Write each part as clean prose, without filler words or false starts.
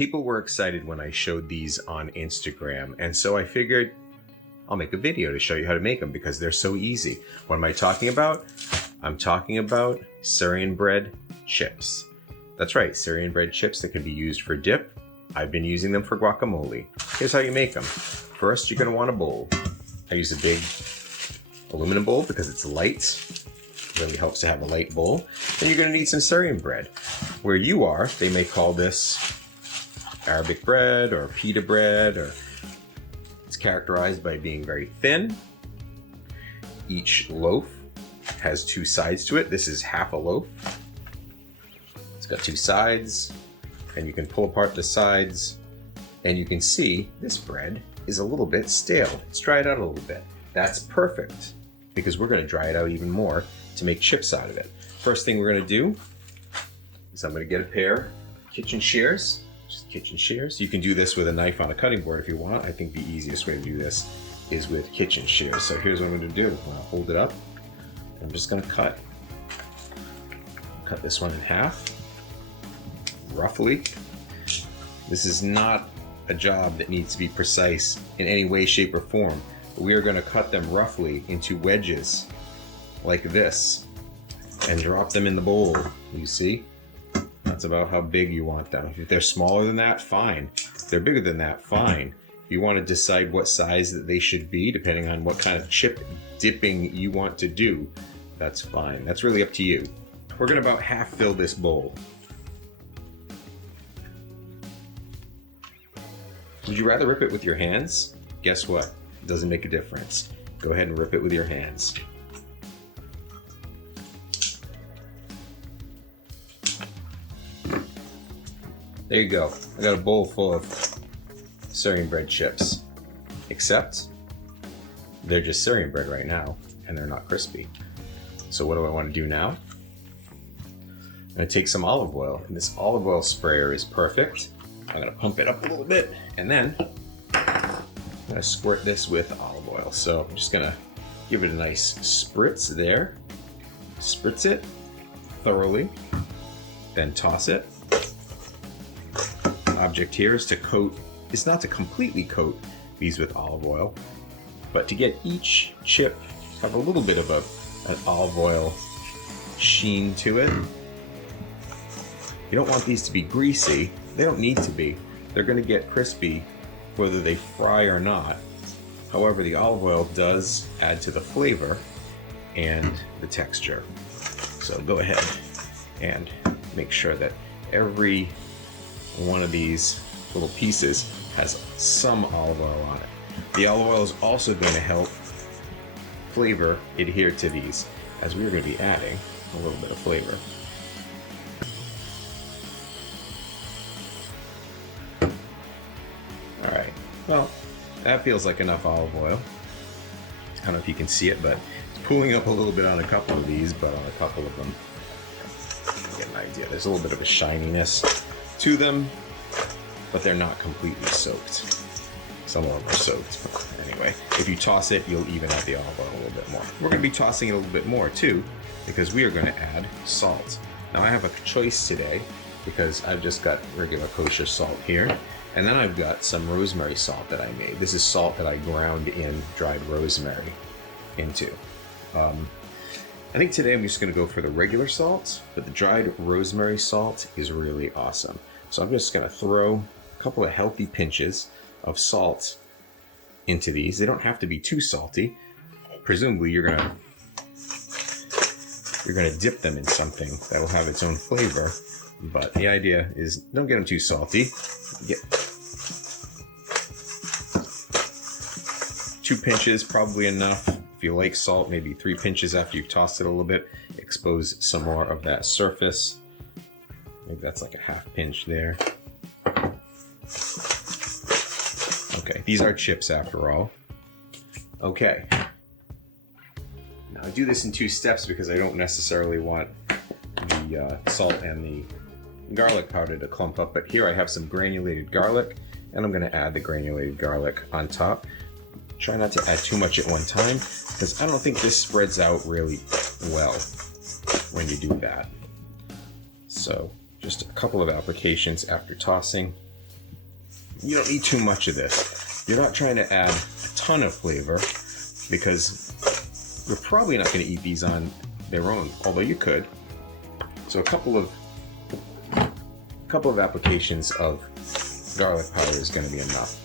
People were excited when I showed these on Instagram, and so I figured I'll make a video to show you how to make them because they're so easy. What am I talking about? I'm talking about Syrian bread chips. That's right, Syrian bread chips that can be used for dip. I've been using them for guacamole. Here's how you make them. First, you're gonna want a bowl. I use a big aluminum bowl because it's light. It really helps to have a light bowl. Then you're gonna need some Syrian bread. Where you are, they may call this Arabic bread or pita bread, or it's characterized by being very thin. Each loaf has two sides to it. This is half a loaf. It's got two sides, and you can pull apart the sides, and you can see this bread is a little bit stale. It's dried out a little bit. That's perfect, because we're gonna dry it out even more to make chips out of it. First thing we're gonna do is I'm gonna get a pair of kitchen shears. Just kitchen shears. You can do this with a knife on a cutting board if you want. I think the easiest way to do this is with kitchen shears. So here's what I'm gonna do. I'm gonna hold it up. I'm just gonna cut this one in half, roughly. This is not a job that needs to be precise in any way, shape, or form. We are gonna cut them roughly into wedges like this and drop them in the bowl. You see? That's about how big you want them. If they're smaller than that, fine. If they're bigger than that, fine. If you want to decide what size that they should be, depending on what kind of chip dipping you want to do, that's fine. That's really up to you. We're gonna about half fill this bowl. Would you rather rip it with your hands? Guess what? It doesn't make a difference. Go ahead and rip it with your hands. There you go. I got a bowl full of Syrian bread chips. Except they're just Syrian bread right now, and they're not crispy. So what do I want to do now? I'm gonna take some olive oil, and this olive oil sprayer is perfect. I'm gonna pump it up a little bit, and then I'm gonna squirt this with olive oil. So I'm just gonna give it a nice spritz there. Spritz it thoroughly, then toss it. Object here is to coat, it's not to completely coat these with olive oil, but to get each chip have a little bit of an olive oil sheen to it. You don't want these to be greasy. They don't need to be. They're going to get crispy whether they fry or not. However, the olive oil does add to the flavor and the texture. So go ahead and make sure that every one of these little pieces has some olive oil on it. The olive oil is also going to help flavor adhere to these, as we're going to be adding a little bit of flavor. Alright, well, that feels like enough olive oil. I don't know if you can see it, but it's pooling up a little bit on a couple of these, but on a couple of them, you get an idea. There's a little bit of a shininess to them, but they're not completely soaked. Some of them are soaked. Anyway, if you toss it, you'll even out the olive oil a little bit more. We're going to be tossing it a little bit more too, because we are going to add salt. Now I have a choice today because I've just got regular kosher salt here, and then I've got some rosemary salt that I made. This is salt that I ground in dried rosemary into. I think today I'm just going to go for the regular salt, but the dried rosemary salt is really awesome. So I'm just going to throw a couple of healthy pinches of salt into these. They don't have to be too salty. Presumably you're gonna dip them in something that'll have its own flavor, but the idea is don't get them too salty. Get 2 pinches, probably enough. If you like salt, maybe 3 pinches after you've tossed it a little bit. Expose some more of that surface. Maybe that's like a half pinch there. Okay, these are chips after all. Okay. Now I do this in 2 steps because I don't necessarily want the salt and the garlic powder to clump up, but here I have some granulated garlic, and I'm going to add the granulated garlic on top. Try not to add too much at one time, because I don't think this spreads out really well when you do that. So just a couple of applications after tossing, You don't need too much of this. You're not trying to add a ton of flavor because you're probably not going to eat these on their own, although you could. So a couple of applications of garlic powder is going to be enough.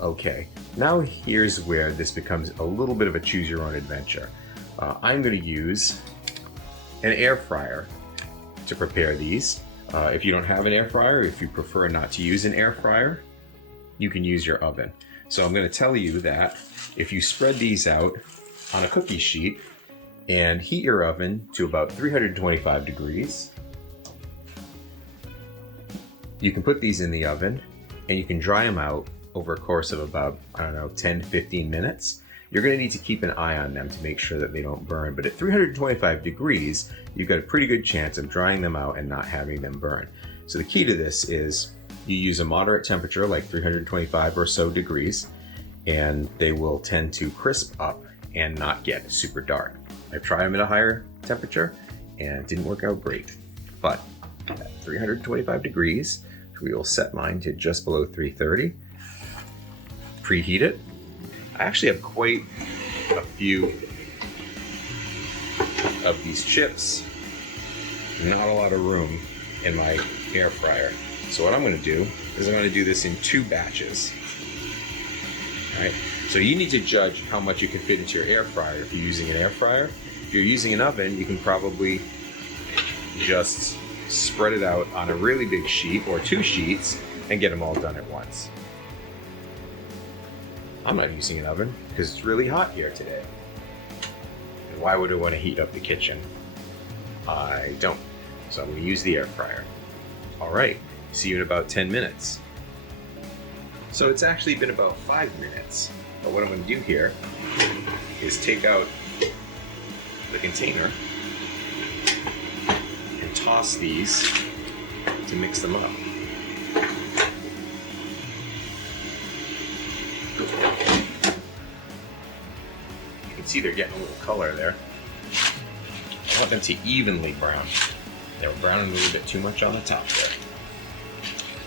Okay, now here's where this becomes a little bit of a choose your own adventure. I'm going to use an air fryer to prepare these. If you don't have an air fryer, if you prefer not to use an air fryer, you can use your oven. So I'm going to tell you that if you spread these out on a cookie sheet and heat your oven to about 325 degrees, you can put these in the oven and you can dry them out over a course of about, 10 to 15 minutes. You're going to need to keep an eye on them to make sure that they don't burn. But at 325 degrees, you've got a pretty good chance of drying them out and not having them burn. So the key to this is you use a moderate temperature, like 325 or so degrees, and they will tend to crisp up and not get super dark. I've tried them at a higher temperature and it didn't work out great. But at 325 degrees, we will set mine to just below 330. Preheat it. I actually have quite a few of these chips. Not a lot of room in my air fryer. So what I'm going to do is I'm going to do this in 2 batches. All right. So you need to judge how much you can fit into your air fryer if you're using an air fryer. If you're using an oven, you can probably just spread it out on a really big sheet or 2 sheets and get them all done at once. I'm not using an oven because it's really hot here today. And why would I want to heat up the kitchen? I don't. So I'm going to use the air fryer. All right, see you in about 10 minutes. So it's actually been about 5 minutes. But what I'm going to do here is take out the container and toss these to mix them up. You can see they're getting a little color there. I want them to evenly brown. They were browning a little bit too much on the top there.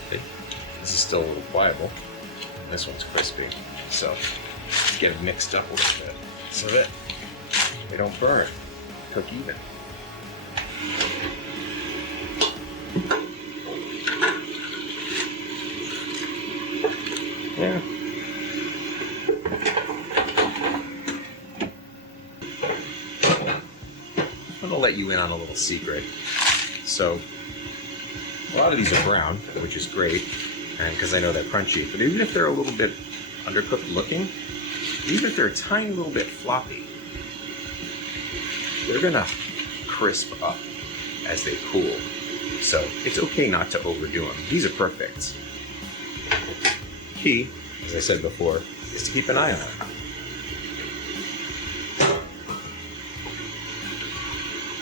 Okay. This is still a little pliable. This one's crispy. So get them mixed up a little bit so that they don't burn. Cook even. Yeah. I'm gonna let you in on a little secret. So a lot of these are brown, which is great, and because I know they're crunchy. But even if they're a little bit undercooked looking, even if they're a tiny little bit floppy, they're gonna crisp up as they cool. So it's okay not to overdo them. These are perfect. Key, as I said before, is to keep an eye on it.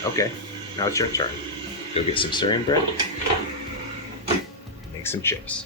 Okay, now it's your turn. Go get some Syrian bread, make some chips.